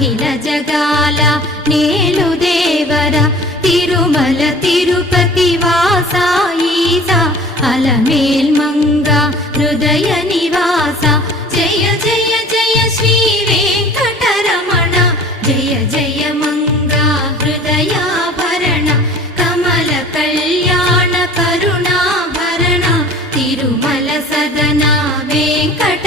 అఖిల జగాల నేలు దేవర తిరుమల తిరుపతి వాస ఈసా అలమేల్ మంగ హృదయ నివాస జయ జయ జయ శ్రీ వెంకటరమణ జయ జయ మంగ హృదయాభరణ కమల కళ్యాణ కరుణాభరణ తిరుమల సదన వెంకట